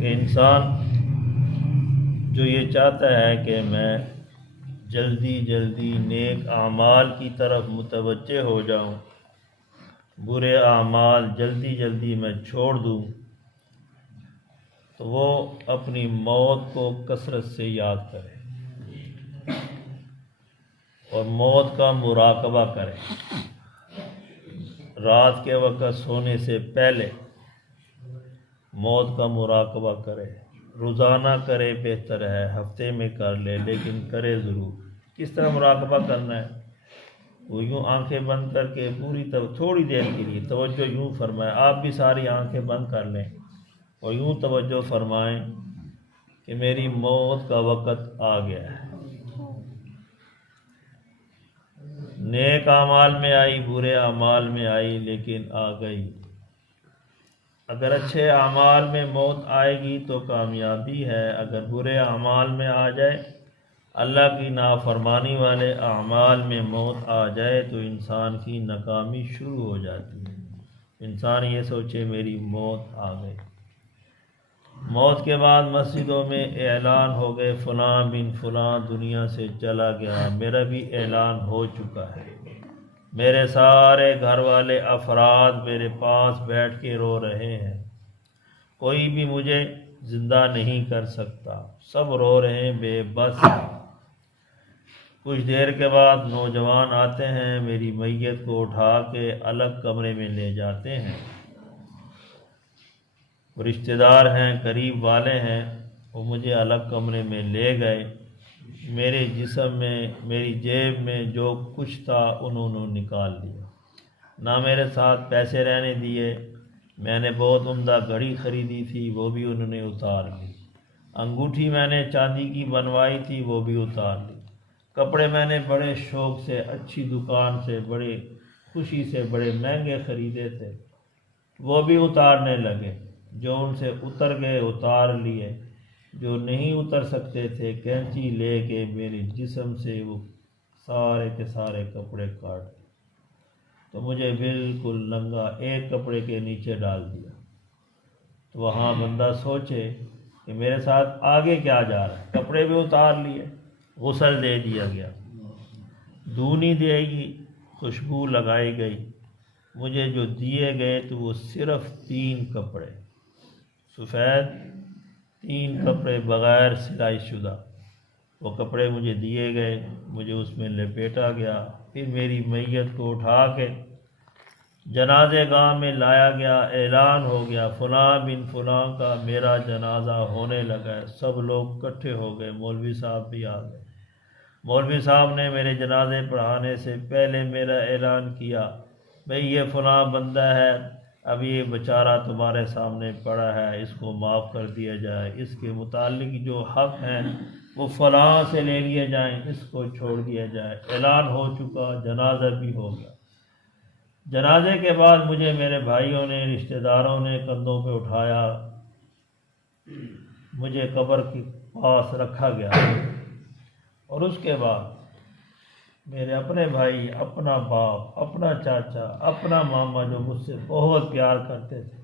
کہ انسان جو یہ چاہتا ہے کہ میں جلدی جلدی نیک اعمال کی طرف متوجہ ہو جاؤں، برے اعمال جلدی جلدی میں چھوڑ دوں، تو وہ اپنی موت کو کثرت سے یاد کرے اور موت کا مراقبہ کرے۔ رات کے وقت سونے سے پہلے موت کا مراقبہ کرے، روزانہ کرے بہتر ہے، ہفتے میں کر لے لیکن کرے ضرور۔ کس طرح مراقبہ کرنا ہے؟ وہ یوں آنکھیں بند کر کے تھوڑی دیر کے لیے توجہ یوں فرمائے، آپ بھی ساری آنکھیں بند کر لیں اور یوں توجہ فرمائیں کہ میری موت کا وقت آ گیا ہے۔ نیک اعمال میں آئی، برے اعمال میں آئی، لیکن آ گئی۔ اگر اچھے اعمال میں موت آئے گی تو کامیابی ہے، اگر برے اعمال میں آ جائے، اللہ کی نافرمانی والے اعمال میں موت آ جائے تو انسان کی ناکامی شروع ہو جاتی ہے۔ انسان یہ سوچے میری موت آ گئی۔ موت کے بعد مسجدوں میں اعلان ہو گئے، فلاں بن فلاں دنیا سے چلا گیا۔ میرا بھی اعلان ہو چکا ہے۔ میرے سارے گھر والے افراد میرے پاس بیٹھ کے رو رہے ہیں، کوئی بھی مجھے زندہ نہیں کر سکتا، سب رو رہے ہیں بے بس۔ کچھ دیر کے بعد نوجوان آتے ہیں، میری میت کو اٹھا کے الگ کمرے میں لے جاتے ہیں۔ رشتہ دار ہیں، قریب والے ہیں، وہ مجھے الگ کمرے میں لے گئے۔ میرے جسم میں، میری جیب میں جو کچھ تھا انہوں نے نکال لیا، نہ میرے ساتھ پیسے رہنے دیے۔ میں نے بہت عمدہ گھڑی خریدی تھی، وہ بھی انہوں نے اتار لی۔ انگوٹھی میں نے چاندی کی بنوائی تھی، وہ بھی اتار لی۔ کپڑے میں نے بڑے شوق سے اچھی دکان سے بڑے خوشی سے بڑے مہنگے خریدے تھے، وہ بھی اتارنے لگے۔ جو ان سے اتر گئے اتار لیے، جو نہیں اتر سکتے تھے کینچی لے کے میرے جسم سے وہ سارے کے سارے کپڑے کاٹ دیے، تو مجھے بالکل ننگا ایک کپڑے کے نیچے ڈال دیا۔ تو وہاں بندہ سوچے کہ میرے ساتھ آگے کیا جا رہا ہے۔ کپڑے بھی اتار لیے، غسل دے دیا گیا، دھونی دے گی، خوشبو لگائی گئی۔ مجھے جو دیے گئے تو وہ صرف 3 کپڑے، سفید 3 کپڑے بغیر سلائی شدہ، وہ کپڑے مجھے دیے گئے، مجھے اس میں لپیٹا گیا۔ پھر میری میت کو اٹھا کے جنازے گاہ میں لایا گیا، اعلان ہو گیا فلاں بن فلاں کا میرا جنازہ ہونے لگا ہے۔ سب لوگ اکٹھے ہو گئے، مولوی صاحب بھی آ گئے۔ مولوی صاحب نے میرے جنازے پڑھانے سے پہلے میرا اعلان کیا، بھئی یہ فلاں بندہ ہے، اب یہ بیچارہ تمہارے سامنے پڑا ہے، اس کو معاف کر دیا جائے، اس کے متعلق جو حق ہیں وہ فلاں سے لے لیے جائیں، اس کو چھوڑ دیا جائے۔ اعلان ہو چکا، جنازہ بھی ہو گیا۔ جنازے کے بعد مجھے میرے بھائیوں نے، رشتہ داروں نے کندھوں پہ اٹھایا، مجھے قبر کے پاس رکھا گیا، اور اس کے بعد میرے اپنے بھائی، اپنا باپ، اپنا چاچا، اپنا ماما جو مجھ سے بہت پیار کرتے تھے،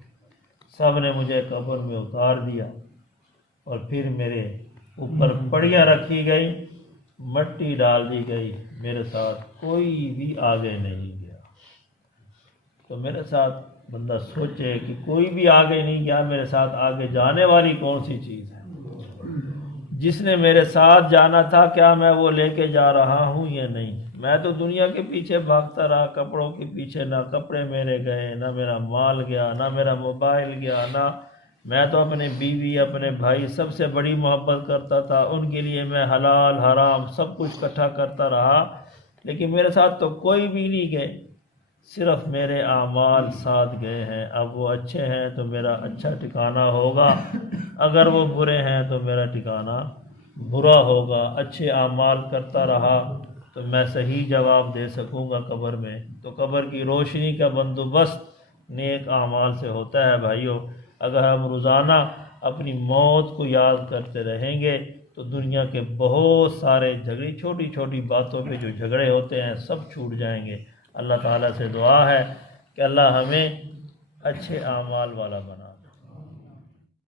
سب نے مجھے قبر میں اتار دیا، اور پھر میرے اوپر پڑیاں رکھی گئی، مٹی ڈال دی گئی، میرے ساتھ کوئی بھی آگے نہیں گیا۔ تو میرے ساتھ بندہ سوچے کہ کوئی بھی آگے نہیں گیا، میرے ساتھ آگے جانے والی کون سی چیز ہے؟ جس نے میرے ساتھ جانا تھا، کیا میں وہ لے کے جا رہا ہوں یا نہیں؟ میں تو دنیا کے پیچھے بھاگتا رہا، کپڑوں کے پیچھے، نہ کپڑے میرے گئے، نہ میرا مال گیا، نہ میرا موبائل گیا، نہ میں تو اپنے بیوی، اپنے بھائی سب سے بڑی محبت کرتا تھا، ان کے لیے میں حلال حرام سب کچھ اکٹھا کرتا رہا، لیکن میرے ساتھ تو کوئی بھی نہیں گئے، صرف میرے اعمال ساتھ گئے ہیں۔ اب وہ اچھے ہیں تو میرا اچھا ٹھکانہ ہوگا، اگر وہ برے ہیں تو میرا ٹھکانہ برا ہوگا۔ اچھے اعمال کرتا رہا تو میں صحیح جواب دے سکوں گا قبر میں۔ تو قبر کی روشنی کا بندوبست نیک اعمال سے ہوتا ہے بھائیوں۔ اگر ہم روزانہ اپنی موت کو یاد کرتے رہیں گے تو دنیا کے بہت سارے جھگڑے، چھوٹی چھوٹی باتوں پہ جو جھگڑے ہوتے ہیں سب چھوٹ جائیں گے۔ اللہ تعالیٰ سے دعا ہے کہ اللہ ہمیں اچھے اعمال والا بنا۔